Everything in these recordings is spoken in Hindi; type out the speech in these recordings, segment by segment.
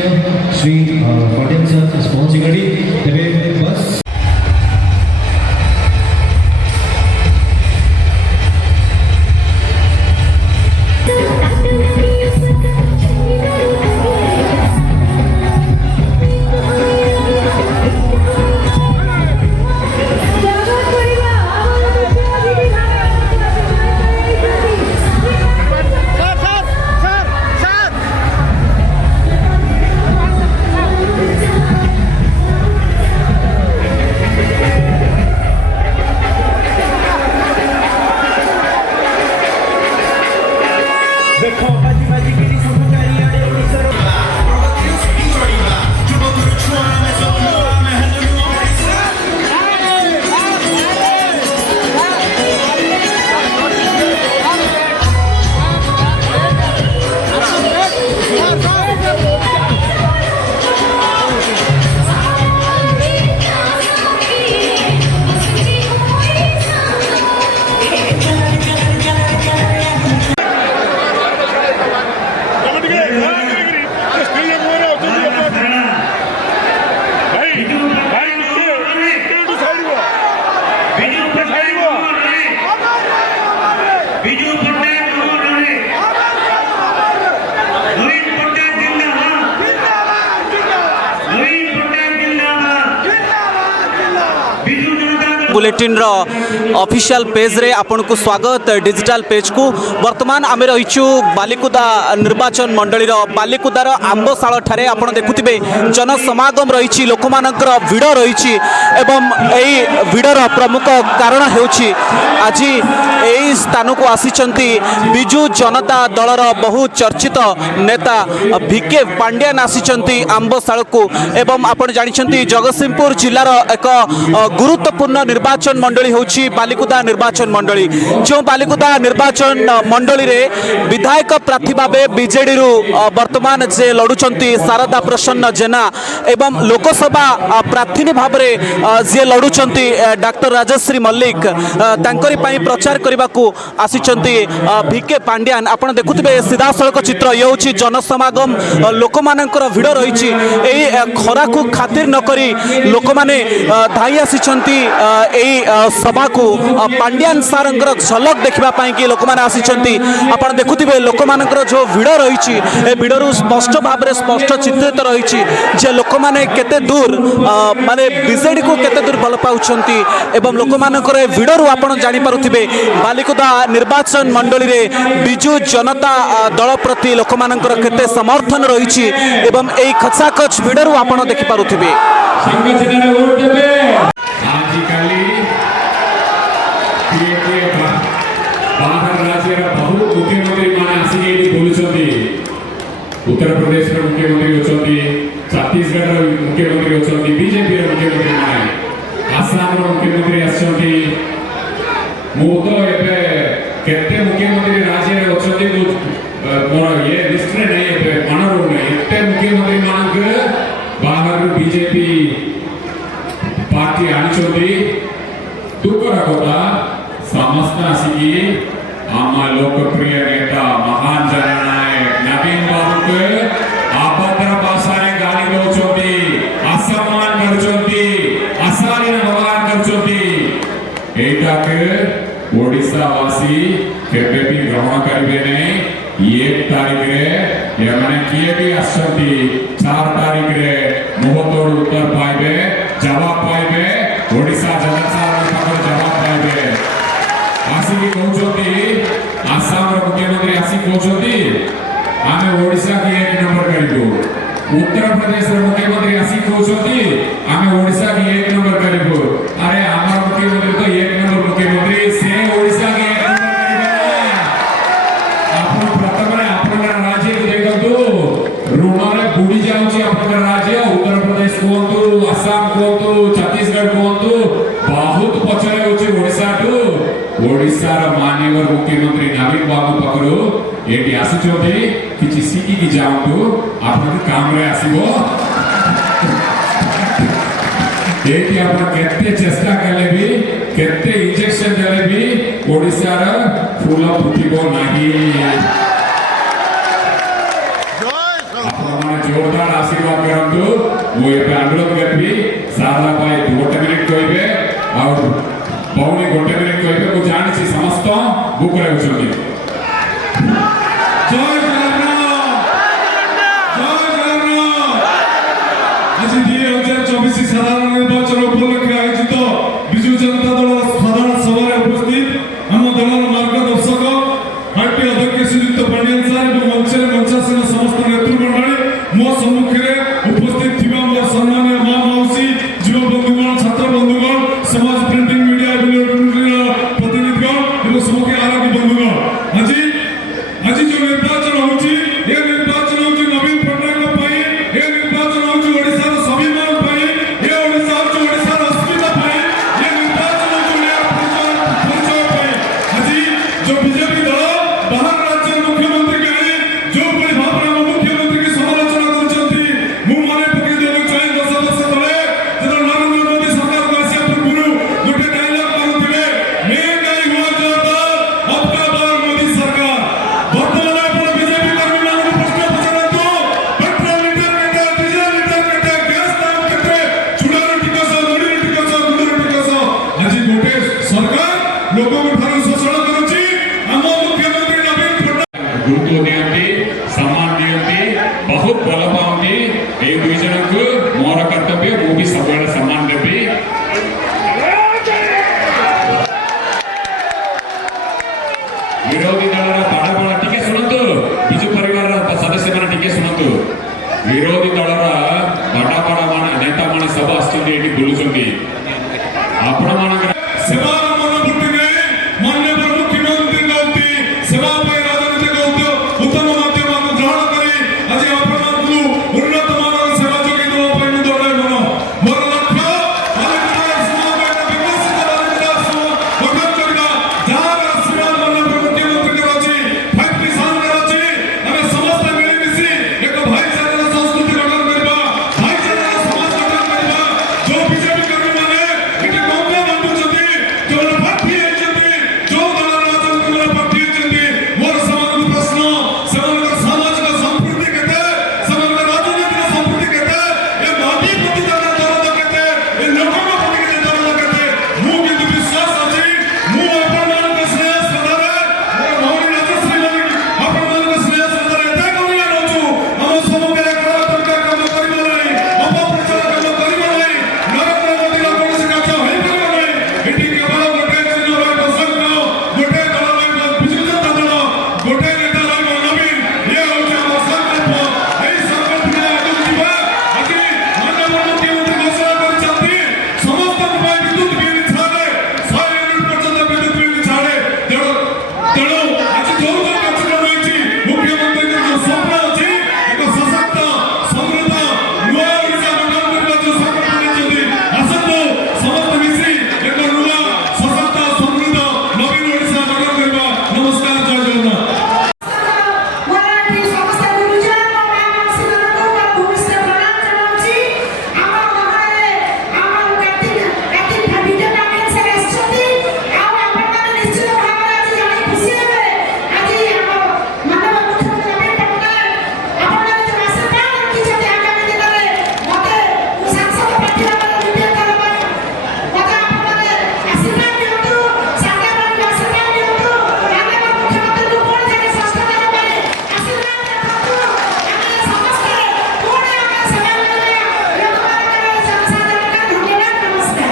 श्री पाटिल सर पहुंची गली तेरे बस बुलेटिन ऑफिशियल पेज रे आपन को स्वागत डिजिटल पेज को वर्तमान आम रहीचु बालिकुदा निर्वाचन मंडली बालिकुदार आंबशाल ठारे आपन देखुथिबे जनसमागम रही लोक मानकर भिड़ रही एवं यही भिड़र प्रमुख कारण हेउछि आज यही स्थान को आसीचंती बिजु जनता दलर बहु चर्चित नेता भिके पांड्यान आसीचंती आंबशाल को एवं आपन जानिछंती जगतसिंहपुर जिलार एक गुरुत्वपूर्ण निर्वाचन मंडली होची बालिकुदा निर्वाचन मंडली जो बालिकुदा निर्वाचन मंडली रे विधायक प्रार्थी भावे बीजेडी रु वर्तमान जे लड़ुचंती शारदा प्रसन्न जेना एवं लोकसभा प्रार्थी भाव जे लड़ुचंती डॉक्टर राजश्री मल्लिक तांकरी पई प्रचार करने को आसीचंती भिके पांड्यान आपण देखुथिबे सीधा सड़क चित्र ये होची जनसमागम लोक मानकर भिड़ रही खरा को खातिर नकरी लोक माने धाई आसीचंती सभा को पांड्यान सारंगर झलक देखापी कि लोक मैंने आसी आपड़ देखुवे लोक मान जो भिड़ रही भिड़ू स्पष्ट भाव में स्पष्ट चित्रित रही जे लोक मैंने केते दूर माने बीजेडी को केते दूर भल पाउछंती एवं लोक मानकर भिड़ू आपड़ जानीपारे बालिकुदा निर्वाचन मंडली रे बिजु जनता दल प्रति लोक मानकर केते समर्थन रही एवं यही खचाखच भिड़ू आपड़ देखिपारुथिबे बाहर राज्य बहुत मुख्यमंत्री मान आसिक बोलुंट उत्तर प्रदेश मुख्यमंत्री अच्छा छत्तीसगढ़ मुख्यमंत्री अच्छा बीजेपी मुख्यमंत्री मान आसाम मुख्यमंत्री आसते मुख्यमंत्री राज्य अच्छा मोर ये लिस्ट में नहीं मनरू नहीं एत मुख्यमंत्री मान बाहर बीजेपी पार्टी आनी दुखर कथा समस्त आसिकी आम लोकप्रिय नेता महान जननायक नवीन बाबू के अभद्र भाषा गाली दौरान असम्मान कर अशालीन व्यवहार कर ओडिशा वासी केबे भी ग्रहण करेंगे नहीं 1 तारीख रे मैंने किए भी आसती 4 तारीख रे मुहतोड़ उत्तर पाइबे जवाब पाइबे ओडिशा जनता जवाब पाइबे आसिक कहते आसाम मुख्यमंत्री आसिक कहते आम ओडिशा की 1 नंबर करूँ उत्तर प्रदेश मुख्यमंत्री आसिक कहते आम ओडिशा की 1 नंबर करूँ अरे आम मुख्यमंत्री तो 1 नंबर मुख्यमंत्री से ओडिशा की 1 नंबर प्रथम अपन राज्य को देखो ऋण बुड़ी जाऊँगी अपन राज्य उत्तर प्रदेश कहतु आसाम कहतु छत्तीसगढ़ कहतु बहुत पचरे होची ओडिशा टू ओडिशार माननीय मुख्यमंत्री नवीन बाबू पाखु ये आसुचे कि शिखिकी जाऊँ आप काम आसो ये चेष्टा कले भी केते इंजेक्शन देले भी ओडिशार फूल फुटिबो नाही। जोरदार आशीर्वाद करंतु मु ए अनुरोध करबी सारा भाई 1 मिनिट कहबे और बहुनी 1 मिनिट कहबे मु जानि समस्त बुक रहउछथि जय आज 2024 साधारण निर्वाचन उपलक्षे आयोजित विजु जनता दल साधारण सभा उपस्थित आम दल मार्गदर्शक पार्टी अध्यक्ष श्रीयुक्त पांडियन सार और मंचासीन समस्त नेतृमंडली मो सम्मुखें उपस्थित थिबा मोर सम्मानीय माँ मौसी युवा बंधुगण छात्र बंधुगण समाज प्रिंटिंग मीडिया प्रतिनिधिगण और समूह आरोग्य बंधुगण आज जो निर्वाचन होची ये निर्वाचन होची नवीन पटनायक पाई ये निर्वाचन होची ओडिसा रो स्वाभिमान पाई ये ओडिसा होची ओडिसा रो अस्मिता पाई ये निर्वाचन होची परिचय पाई आज जो बीजेपी दल बाहर राज्य मुख्यमंत्री के आनी जो बड़ी भावना मुख्यमंत्री की समालोचना करछंती मु माने पकि देबे चाहे 10 वर्ष तले जब नरेंद्र मोदी सरकार को आसिया पूर्व गोटे डायलॉग मारुथिले महंगाई हुआ जोरदार अब का बार मोदी सरकार वर्तमान अपन बीजेपी कर्मी मान प्रश्न पचारंतु पेट्रोल लीटर केते डीजल लीटर केते गैस दाम केते चुड़ार टिकस लड़ी टिकस गुड़ टिकस आज गोटे सरकार लोक ठार शोषण करूची हम मुख्यमंत्री नवीन पटनायक गुरुत्व दियंती सम्मान दियंती बहुत भल पाउंती ए दुई जन को मोर कर्तव्य मु भी सब सम्मान देबी विरोधी दल बाड़ा बाड़ा टिके सुनतु बिजु परिवार सदस्य माने टिके सुनतु विरोधी दल बाड़ा बाड़ा मान नेता माने सब आछथि एठी बुलुछंती आपण मान सेवा मनोवृत्ति में माननीय मुख्यमंत्री गौती सेवा पे राजनीतिक उत्तम माध्यम ग्रहण करी आज आपको उन्नत मानव सेवा जोगी देवा ପାଇଁ ମୁଁ ଦୌଡ଼ାଇ ମନ ମୋର ଲକ୍ଷ୍ୟ ବାଲିକୁଦା ସମାଜ ବିକଶିତ ବାଲିକୁଦା ସମାଜ ଗଠନ କରିବା ଯାହାର ଆଶୀର୍ବାଦ ମାନନୀୟ ମୁଖ୍ୟମନ୍ତ୍ରୀଙ୍କର ଅଛି ଫ୍ୟାକ୍ଟ୍ରି ସାଙ୍ଗରେ ଅଛି ଆମେ ସମସ୍ତେ ମିଳିମିଶି ଏକ ଭାଇଚାରାର ସଂସ୍କୃତି ଗଠନ କରିବା ଭାଇଚାରାର ସମାଜ ଗଠନ କରିବା जो बीजेपी कर्मी माने ଏଠି ଗଙ୍ଗା ବାଣ୍ଟୁଛନ୍ତି ଯୋଉ ପ୍ରାର୍ଥୀ ହେଇଛନ୍ତି ଯୋଉ ଦଳର ରାଜନୀତିର ପ୍ରାର୍ଥୀ ହେଇଛନ୍ତି ମୋର ସେମାନଙ୍କ ପ୍ରଶ୍ନ ସେମାନଙ୍କ ସାମାଜିକ ସମ୍ପୃକ୍ତି କେତେ ସେମାନଙ୍କ ରାଜନୈତିକ ସମ୍ପୃକ୍ତି କେତେ ଏ ନଦୀ ପ୍ରତି ତାଙ୍କର ଦରଦ କେତେ ଏ ଲୋକଙ୍କ ପ୍ରତି ଦରଦ କେତେ ମୁଁ କିନ୍ତୁ ବିଶ୍ୱାସ ଅଛି ମୁଁ ଆପଣମାନଙ୍କ ସ୍ନେହ ଶ୍ରଦ୍ଧାରେ ମୋର ଭଉଣୀ ରାଜଶ୍ରୀ ମାଲିକ ଆପଣମାନଙ୍କ ସ୍ନେହ ଶ୍ରଦ୍ଧାରେ ଏତେ କମିଆ ରହୁଛୁ ଆମ ସମ୍ମୁଖରେ କଳାତ୍ମକ କାମ କରିବ ନାହିଁ ଅପପ୍ରଚାର କାମ କରିବ ନାହିଁ ନରେନ୍ଦ୍ର ମୋଦିର କୌଣସି କାର୍ଯ୍ୟ ହୋଇପାରିବ ନାହିଁ ଏଠି କେବଳ ଗୋଟେ ଚିହ୍ନ ରହିବ ସଂଘ ଗୋଟେ ଦଳ ରହିବ ବିଜୁ ଜନତା ଦଳ ଗୋଟେ ନେତା ରହିବ ନବୀନ ଇଏ ହେଉଛି ଆମ ସଂକଳ୍ପ ଏହି ସଂକଳ୍ପରେ ଆଗକୁ ଯିବା ଆଜି ମାନନୀୟ ମୁଖ୍ୟମନ୍ତ୍ରୀ ଘୋଷଣା କରିଛନ୍ତି ସମସ୍ତଙ୍କ ପାଇଁ ବିଦ୍ୟୁତ ବିଲ୍ ଛାଡ଼େ 100 ୟୁନିଟ୍ ପର୍ଯ୍ୟନ୍ତ ବିଦ୍ୟୁତ ବିଲ୍ ଛାଡ଼େ ତେଣୁ ଆଜି ଯୋଉ କାର୍ଯ୍ୟକ୍ରମ ହେଇଛି ମୁଖ୍ୟମନ୍ତ୍ରୀଙ୍କର ଯୋଉ ସ୍ୱପ୍ନ ଅଛି ଏକ ସଶକ୍ତ ସମୃଦ୍ଧ ନୂଆ ଓଡ଼ିଶା ଗଠନ କରିବା ଯୋଉ ସଂକଳ୍ପ ନେଇଛନ୍ତି ଆସନ୍ତୁ ସମସ୍ତେ ମିଶି ଏକ ନୂଆ ସଶକ୍ତ ସମୃଦ୍ଧ ନବୀନ ଓଡ଼ିଶା ଗଠନ କରିବା ନମସ୍କାର ଜୟ ଜଗନ୍ନାଥ मराठी समस्त गुरुजन मौसी ମାନଙ୍କୁ ଭୂମିଷ୍ଠ ପ୍ରଣାମ ଜଣାଉଛି ଆମ ଘରେ ଆମ କାର୍ତ୍ତିକ ଭିଡ଼ିଓ କାମେନ୍ସ ଆସିଛନ୍ତି ଆଉ ଆପଣମାନେ ନିଶ୍ଚିତ ଭାବରେ ଆଜି ଜାଣି ଖୁସି ହେବେ ଆଜି ଆମ ମାନବ ମୁଖ୍ୟମନ୍ତ୍ରୀ ନବୀନ ପଟ୍ଟନାୟକ ଆପଣମାନେ ଯେଉଁ ଆଶୀର୍ବାଦ ରଖିଛନ୍ତି ଆଗାମୀ ଦିନରେ ମୋତେ ମୁଁ ସାଂସଦ ପ୍ରାର୍ଥୀ ଭାବରେ ନିର୍ବାଚିତ କରିବା ପାଇଁ ମୋତେ ଆପଣମାନେ ଆଶୀର୍ବାଦ ଦିଅନ୍ତୁ ସାଙ୍ଗମାନଙ୍କୁ ଆଶୀର୍ବାଦ ଦିଅନ୍ତୁ ମାନବ ମୁଖ୍ୟମନ୍ତ୍ରୀଙ୍କୁ ପୁଣି ଥରେ ଷଷ୍ଠ ଥର ପାଇଁ ଆଶୀର୍ବାଦ ରଖନ୍ତୁ ଆମେ ସମସ୍ତେ ପୁଣି ଆମେ ସେବା କରିବା ଲୋକମାନଙ୍କର ଜନସାଧାରଣଙ୍କର ଧନ୍ୟବାଦ ନମସ୍କାର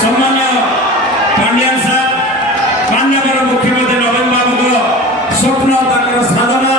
सम्मान्य पांड्यान साहब माननीय मुख्यमंत्री नवीन बाबू स्वप्न साधना